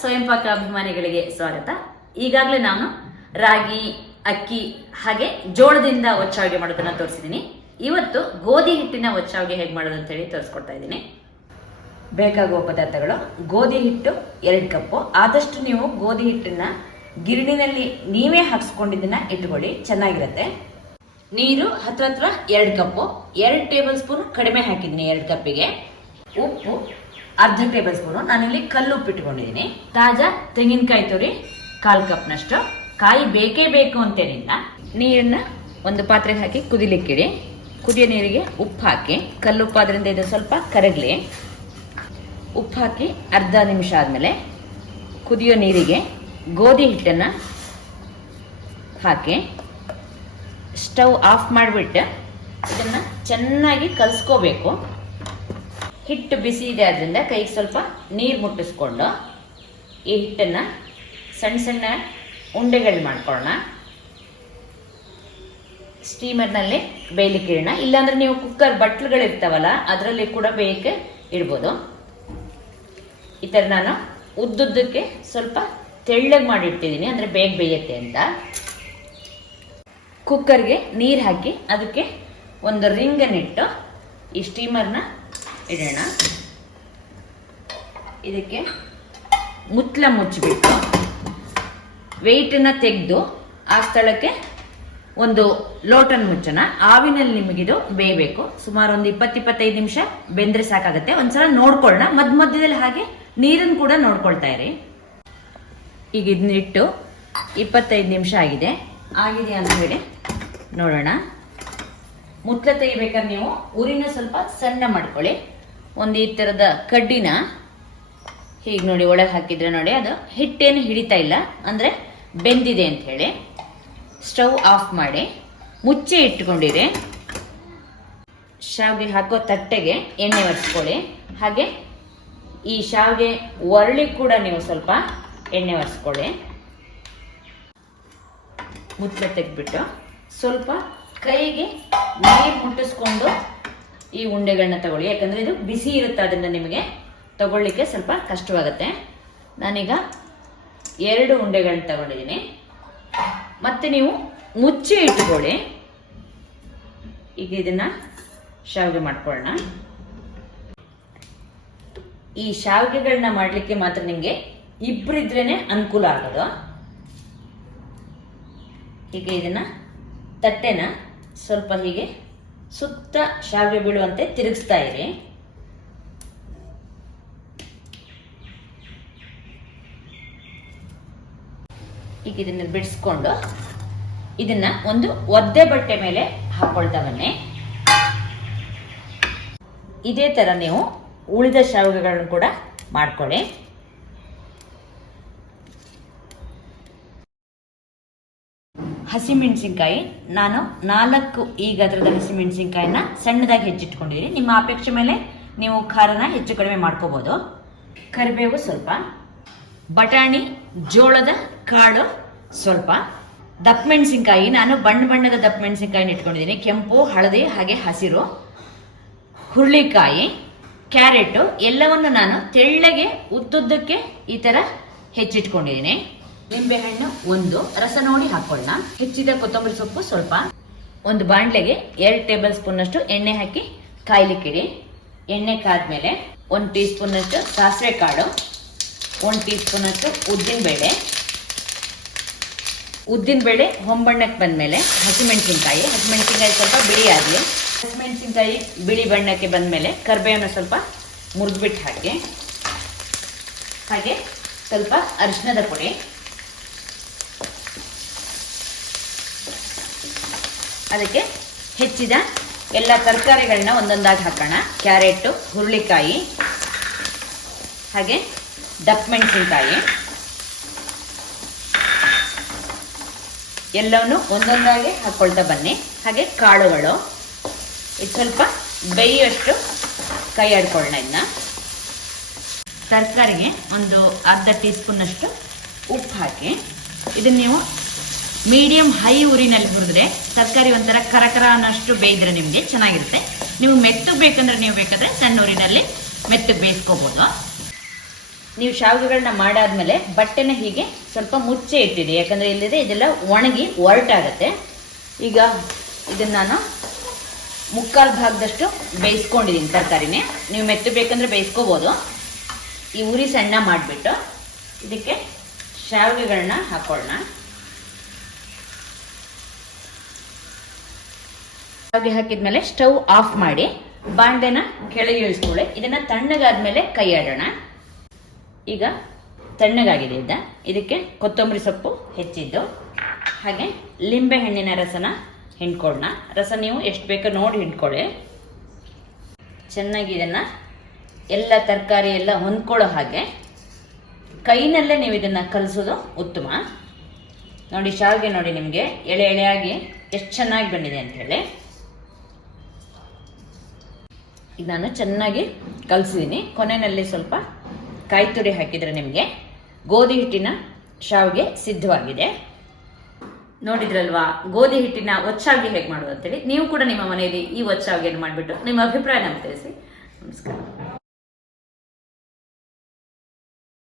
ಸ್ವಯಂ ಪಾಕ ಅಭಿಮಾನಿಗಳಿಗೆ ಸ್ವಾಗತ. ಈಗಾಗಲೇ ನಾನು ರಾಗಿ, ಅಕ್ಕಿ ಹಾಗೆ ಜೋಳದಿಂದ ಒಚ್ಚಾವಿಗೆ ಮಾಡೋದನ್ನ ತೋರಿಸಿದ್ದೀನಿ. ಇವತ್ತು ಗೋಧಿ ಹಿಟ್ಟಿನ ಒಚ್ಚಾವಿಗೆ ಹೇಗೆ ಮಾಡೋದು ಅಂತ ಹೇಳಿ ತೋರಿಸ್ಕೊಡ್ತಾ ಇದ್ದೀನಿ. ಬೇಕಾಗುವ ಪದಾರ್ಥಗಳು. ಗೋಧಿ ಹಿಟ್ಟು ಎರಡು ಕಪ್ಪು. ಆದಷ್ಟು ನೀವು ಗೋಧಿ ಹಿಟ್ಟನ್ನ ಗಿರಣಿನಲ್ಲಿ ನೀವೇ ಹಾಕ್ಸ್ಕೊಂಡಿದ್ದನ್ನ ಇಟ್ಕೊಳ್ಳಿ. ಚೆನ್ನಾಗಿರುತ್ತೆ. ನೀರು ಹತ್ರ ಹತ್ರ ಎರಡು ಕಪ್ಪು. ಎರಡು ಟೇಬಲ್ ಸ್ಪೂನ್ ಕಡಿಮೆ ಹಾಕಿದ್ದೀನಿ ಎರಡು ಕಪ್ಪಿಗೆ. ಉಪ್ಪು ಅರ್ಧ ಟೇಬಲ್ ಸ್ಪೂನು, ನಾನಿಲ್ಲಿ ಕಲ್ಲು ಉಪ್ಪು ಇಟ್ಕೊಂಡಿದ್ದೀನಿ. ತಾಜಾ ತೆಂಗಿನಕಾಯಿ ತುರಿ, ಕಾಲು ಕಪ್ನಷ್ಟು. ಕಾಯಿ ಬೇಕೇ ಬೇಕು ಅಂತೇನಿಲ್ಲ. ನೀರನ್ನ ಒಂದು ಪಾತ್ರೆಗೆ ಹಾಕಿ ಕುದಿಲಿಕ್ಕಿಡಿ. ಕುದಿಯೋ ನೀರಿಗೆ ಉಪ್ಪು ಹಾಕಿ. ಕಲ್ಲುಪ್ಪ ಅದರಿಂದ ಇದು ಸ್ವಲ್ಪ ಕರಗಲಿ. ಉಪ್ಪು ಹಾಕಿ ಅರ್ಧ ನಿಮಿಷ ಆದಮೇಲೆ ಕುದಿಯೋ ನೀರಿಗೆ ಗೋಧಿ ಹಿಟ್ಟನ್ನು ಹಾಕಿ. ಸ್ಟವ್ ಆಫ್ ಮಾಡಿಬಿಟ್ಟು ಇದನ್ನು ಚೆನ್ನಾಗಿ ಕಲಿಸ್ಕೋಬೇಕು. ಹಿಟ್ಟು ಬಿಸಿ ಇದೆ ಅದರಿಂದ ಕೈಗೆ ಸ್ವಲ್ಪ ನೀರು ಮುಟ್ಟಿಸ್ಕೊಂಡು ಈ ಹಿಟ್ಟನ್ನು ಸಣ್ಣ ಸಣ್ಣ ಉಂಡೆಗಳು ಮಾಡ್ಕೊಳ್ಳೋಣ. ಸ್ಟೀಮರ್ನಲ್ಲಿ ಬೇಯಲಿಕ್ಕೆ ಇಡೋಣ. ಇಲ್ಲಾಂದ್ರೆ ನೀವು ಕುಕ್ಕರ್ ಬಟ್ಲುಗಳಿರ್ತಾವಲ್ಲ, ಅದರಲ್ಲಿ ಕೂಡ ಬೇಯಕ್ಕೆ ಇಡ್ಬೋದು. ಈ ಥರ ನಾನು ಉದ್ದುದ್ದಕ್ಕೆ ಸ್ವಲ್ಪ ತೆಳ್ಳಗೆ ಮಾಡಿಟ್ಟಿದ್ದೀನಿ, ಅಂದರೆ ಬೇಗ ಬೇಯುತ್ತೆ ಅಂತ. ಕುಕ್ಕರ್ಗೆ ನೀರು ಹಾಕಿ ಅದಕ್ಕೆ ಒಂದು ರಿಂಗನ್ನಿಟ್ಟು ಈ ಸ್ಟೀಮರ್ನ ಇಡೋಣ. ಇದಕ್ಕೆ ಮುತ್ಲ ಮುಚ್ಚಬೇಕು ವೆಯ್ಟನ್ನು ತೆಗೆದು ಆ ಸ್ಥಳಕ್ಕೆ ಒಂದು ಲೋಟನ್ ಮುಚ್ಚೋಣ. ಆವಿನಲ್ಲಿ ನಿಮಗಿದು ಬೇಯಬೇಕು. ಸುಮಾರು ಒಂದು ಇಪ್ಪತ್ತು, ಇಪ್ಪತ್ತೈದು ನಿಮಿಷ ಬೆಂದರೆ ಸಾಕಾಗುತ್ತೆ. ಒಂದ್ಸಲ ನೋಡ್ಕೊಳ್ಳೋಣ. ಮಧ್ಯ ಮಧ್ಯದಲ್ಲಿ ಹಾಗೆ ನೀರನ್ನು ಕೂಡ ನೋಡ್ಕೊಳ್ತಾ ಇರಿ. ಈಗ ಇದನ್ನಿಟ್ಟು ಇಪ್ಪತ್ತೈದು ನಿಮಿಷ ಆಗಿದೆ. ಆಗಿದೆ ಅಂತ ಹೇಳಿ ನೋಡೋಣ. ಮುತ್ಲ ತೆಗಿಬೇಕಾದ್ರೆ ನೀವು ಉರಿನ ಸ್ವಲ್ಪ ಸಣ್ಣ ಮಾಡ್ಕೊಳ್ಳಿ. ಒಂದು ಈ ಥರದ ಕಡ್ಡಿನ ಹೀಗೆ ನೋಡಿ ಒಳಗೆ ಹಾಕಿದ್ರೆ ನೋಡಿ ಅದು ಹಿಟ್ಟೇನು ಹಿಡಿತಾ ಇಲ್ಲ. ಅಂದರೆ ಬೆಂದಿದೆ ಅಂತ ಹೇಳಿ ಸ್ಟವ್ ಆಫ್ ಮಾಡಿ ಮುಚ್ಚೆ ಇಟ್ಕೊಂಡಿರಿ. ಶಾವಿಗೆ ಹಾಕೋ ತಟ್ಟೆಗೆ ಎಣ್ಣೆ ಒರೆಸ್ಕೊಳ್ಳಿ. ಹಾಗೆ ಈ ಶಾವಿಗೆ ಒರಳಿ ಕೂಡ ನೀವು ಸ್ವಲ್ಪ ಎಣ್ಣೆ ಒರೆಸ್ಕೊಳ್ಳಿ. ಮುಚ್ಚೆ ತೆಗೆದ್ಬಿಟ್ಟು ಸ್ವಲ್ಪ ಕೈಗೆ ನೀರು ಮುಟ್ಟಿಸ್ಕೊಂಡು ಈ ಉಂಡೆಗಳನ್ನ ತಗೊಳ್ಳಿ. ಯಾಕಂದ್ರೆ ಇದು ಬಿಸಿ ಇರುತ್ತೆ, ಅದನ್ನ ನಿಮಗೆ ತಗೊಳ್ಳಿಕ್ಕೆ ಸ್ವಲ್ಪ ಕಷ್ಟವಾಗುತ್ತೆ. ನಾನೀಗ ಎರಡು ಉಂಡೆಗಳನ್ನ ತಗೊಂಡಿದ್ದೀನಿ. ಮತ್ತೆ ನೀವು ಮುಚ್ಚಿ ಇಟ್ಕೊಳ್ಳಿ. ಈಗ ಇದನ್ನ ಶಾವಿಗೆ ಮಾಡ್ಕೊಳ್ಳೋಣ. ಈ ಶಾವಿಗೆಗಳನ್ನ ಮಾಡಲಿಕ್ಕೆ ಮಾತ್ರ ನಿಮಗೆ ಇಬ್ಬರಿದ್ರೇನೆ ಅನುಕೂಲ ಆಗೋದು. ಹೀಗೆ ಇದನ್ನ ತಟ್ಟೆನ ಸ್ವಲ್ಪ ಹೀಗೆ ಸುತ್ತ ಶಾವಿಗೆ ಬೀಳುವಂತೆ ತಿರುಗಿಸ್ತಾ ಇರಿ. ಈಗ ಇದನ್ನ ಬಿಡಿಸ್ಕೊಂಡು ಇದನ್ನ ಒಂದು ಒದ್ದೆ ಬಟ್ಟೆ ಮೇಲೆ ಹಾಕೊಳ್ತಾ ಬನ್ನಿ ಇದೇ ತರ ನೀವು ಉಳಿದ ಶಾವಿಗೆಗಳನ್ನು ಕೂಡ ಮಾಡ್ಕೊಳ್ಳಿ. ಹಸಿಮೆಣಸಿನ್ಕಾಯಿ. ನಾನು ನಾಲ್ಕು ಈ ಗಾತ್ರದ ಹಸಿಮೆಣಸಿನ್ಕಾಯಿನ ಸಣ್ಣದಾಗಿ ಹೆಚ್ಚಿಟ್ಕೊಂಡಿದ್ದೀನಿ. ನಿಮ್ಮ ಅಪೇಕ್ಷೆ ಮೇಲೆ ನೀವು ಖಾರನ ಹೆಚ್ಚು ಕಡಿಮೆ ಮಾಡ್ಕೋಬೋದು. ಕರಿಬೇವು ಸ್ವಲ್ಪ. ಬಟಾಣಿ, ಜೋಳದ ಕಾಳು ಸ್ವಲ್ಪ. ದಪ್ಪ ಮೆಣಸಿನ್ಕಾಯಿ ನಾನು ಬಣ್ಣ ಬಣ್ಣದ ದಪ್ಪ ಮೆಣಸಿನ್ಕಾಯಿನ ಇಟ್ಕೊಂಡಿದ್ದೀನಿ. ಕೆಂಪು, ಹಳದಿ ಹಾಗೆ ಹಸಿರು. ಹುರುಳಿಕಾಯಿ, ಕ್ಯಾರೆಟು ಎಲ್ಲವನ್ನು ನಾನು ತೆಳ್ಳಗೆ ಉದ್ದುದ್ದಕ್ಕೆ ಈ ಥರ ಹೆಚ್ಚಿಟ್ಕೊಂಡಿದ್ದೀನಿ. ನಿಂಬೆಹಣ್ಣು ಒಂದು. ರಸ ನೋಡಿ ಹಾಕೊಳ್ಳೋಣ. ಹೆಚ್ಚಿದ ಕೊತ್ತಂಬರಿ ಸೊಪ್ಪು ಸ್ವಲ್ಪ. ಒಂದು ಬಾಣಲೆಗೆ ಎರಡು ಟೇಬಲ್ ಸ್ಪೂನ್ ಅಷ್ಟು ಎಣ್ಣೆ ಹಾಕಿ ಕಾಯ್ಲಿಕ್ಕಿಡಿ. ಎಣ್ಣೆ ಕಾದ್ಮೇಲೆ ಒಂದು ಟೀ ಸ್ಪೂನಷ್ಟು ಸಾಸಿವೆ ಕಾಳು. ಒಂದು ಟೀ ಸ್ಪೂನ್ ಸ್ಪೂನಷ್ಟು ಉದ್ದಿನಬೇಳೆ ಉದ್ದಿನಬೇಳೆ ಹೊಂಬಣ್ಣಕ್ಕೆ ಬಂದಮೇಲೆ ಹಸಿಮೆಣಸಿನ್ಕಾಯಿ. ಹಸಿಮೆಣಸಿನ್ಕಾಯಿ ಸ್ವಲ್ಪ ಬಿಳಿ ಆಗಲಿ. ಹಸಿಮೆಣಸಿನ್ಕಾಯಿ ಬಿಳಿ ಬಣ್ಣಕ್ಕೆ ಬಂದಮೇಲೆ ಕರ್ಬೇವನ್ನ ಸ್ವಲ್ಪ ಮುರಿದ್ಬಿಟ್ಟು ಹಾಕಿ. ಹಾಗೆ ಸ್ವಲ್ಪ ಅರಿಶಿಣದ ಪುಡಿ. ಅದಕ್ಕೆ ಹೆಚ್ಚಿದ ಎಲ್ಲ ತರಕಾರಿಗಳನ್ನ ಒಂದೊಂದಾಗಿ ಹಾಕೋಣ. ಕ್ಯಾರೆಟು, ಹುರುಳಿಕಾಯಿ, ಹಾಗೆ ದಪ್ಪ ಮೆಣಸಿನ್ಕಾಯಿ ಎಲ್ಲವನ್ನು ಒಂದೊಂದಾಗಿ ಹಾಕ್ಕೊಳ್ತಾ ಬನ್ನಿ. ಹಾಗೆ ಕಾಳುಗಳು. ಇದು ಸ್ವಲ್ಪ ಬೇಯುವಷ್ಟು ಕೈ ಆಡ್ಕೊಳ್ಳೋಣ ಇದನ್ನ ತರಕಾರಿಗೆ ಒಂದು ಅರ್ಧ ಟೀ ಸ್ಪೂನಷ್ಟು ಉಪ್ಪು ಹಾಕಿ. ಇದನ್ನ ನೀವು ಮೀಡಿಯಂ ಹೈ ಊರಿನಲ್ಲಿ ಹುರಿದ್ರೆ ತರಕಾರಿ ಒಂಥರ ಕರಕರ ಅನ್ನೋಷ್ಟು ಬೇಯಿದ್ರೆ ನಿಮಗೆ ಚೆನ್ನಾಗಿರುತ್ತೆ. ನೀವು ಮೆತ್ತಗೆ ಬೇಕಂದ್ರೆ ನೀವು ಬೇಕಾದ್ರೆ ಸಣ್ಣ ಊರಿನಲ್ಲಿ ಮೆತ್ತಗೆ ಬೇಯಿಸ್ಕೋಬೋದು. ನೀವು ಶಾವಿಗೆಗಳನ್ನ ಮಾಡಾದ್ಮೇಲೆ ಬಟ್ಟೆನ ಹೀಗೆ ಸ್ವಲ್ಪ ಮುಚ್ಚೆ ಇಟ್ಟಿಡಿ ಯಾಕಂದ್ರೆ ಇಲ್ಲದೆ ಇದೆಲ್ಲ ಒಣಗಿ ಒರಟಾಗತ್ತೆ. ಈಗ ಇದನ್ನ ನಾನು ಮುಕ್ಕಾಲು ಭಾಗದಷ್ಟು ಬೇಯಿಸ್ಕೊಂಡಿದ್ದೀನಿ ತರಕಾರಿನೇ. ನೀವು ಮೆತ್ತು ಬೇಕಂದ್ರೆ ಬೇಯಿಸ್ಕೋಬೋದು. ಈ ಉರಿ ಸಣ್ಣ ಮಾಡಿಬಿಟ್ಟು ಇದಕ್ಕೆ ಶಾವಿಗೆಗಳನ್ನ ಹಾಕೊಳ್ಳೋಣ. ಶಾವಿಗೆ ಹಾಕಿದ್ಮೇಲೆ ಸ್ಟವ್ ಆಫ್ ಮಾಡಿ ಬಾಂಡೆನ ಕೆಳಗೆ ಇಳಿಸ್ಕೊಳ್ಳಿ. ಇದನ್ನ ತಣ್ಣಗಾದ್ಮೇಲೆ ಕೈ ಆಡೋಣ. ಈಗ ತಣ್ಣಗಾಗಿದೆ ಇದ್ದ. ಇದಕ್ಕೆ ಕೊತ್ತಂಬರಿ ಸೊಪ್ಪು ಹೆಚ್ಚಿದ್ದು. ಹಾಗೆ ಲಿಂಬೆ ಹಣ್ಣಿನ ರಸನ ಹಿಂಡ್ಕೊಳ್ಳೋಣ. ರಸ ನೀವು ಎಷ್ಟು ಬೇಕೋ ನೋಡಿ ಹಿಂಡ್ಕೊಳ್ಳಿ. ಚೆನ್ನಾಗಿ ಇದನ್ನ ಎಲ್ಲ ತರಕಾರಿ ಎಲ್ಲ ಹೊಂದ್ಕೊಳ್ಳೋ ಹಾಗೆ ಕೈನಲ್ಲೇ ನೀವು ಇದನ್ನ ಕಲಿಸೋದು ಉತ್ತಮ. ನೋಡಿ, ಶಾವಿಗೆ ನೋಡಿ ನಿಮಗೆ ಎಳೆ ಎಳೆಯಾಗಿ ಎಷ್ಟು ಚೆನ್ನಾಗಿ ಬಂದಿದೆ ಅಂತ ಹೇಳಿ. ಈಗ ನಾನು ಚೆನ್ನಾಗಿ ಕಲಸಿದ್ದೀನಿ ಕೊನೆಯಲ್ಲಿ ಸ್ವಲ್ಪ ಕಾಯಿ ತುರಿ ಹಾಕಿದರೆ ನಿಮಗೆ. ಗೋಧಿ ಹಿಟ್ಟಿನ ಶಾವಿಗೆ ಸಿದ್ಧವಾಗಿದೆ. ನೋಡಿದ್ರಲ್ವಾ? ಗೋಧಿ ಹಿಟ್ಟಿನ ಒಚ್ಚಾವಿಗೆ ಹೇಗೆ ಮಾಡೋದು ಅಂತೇಳಿ ನೀವು ಕೂಡ ನಿಮ್ಮ ಮನೆಯಲ್ಲಿ ಈ ಒಚ್ಚಾವಿಗೆಯನ್ನು ಮಾಡಿಬಿಟ್ಟು ನಿಮ್ಮ ಅಭಿಪ್ರಾಯ ನಮ್ಗೆ ತಿಳಿಸಿ ನಮಸ್ಕಾರ.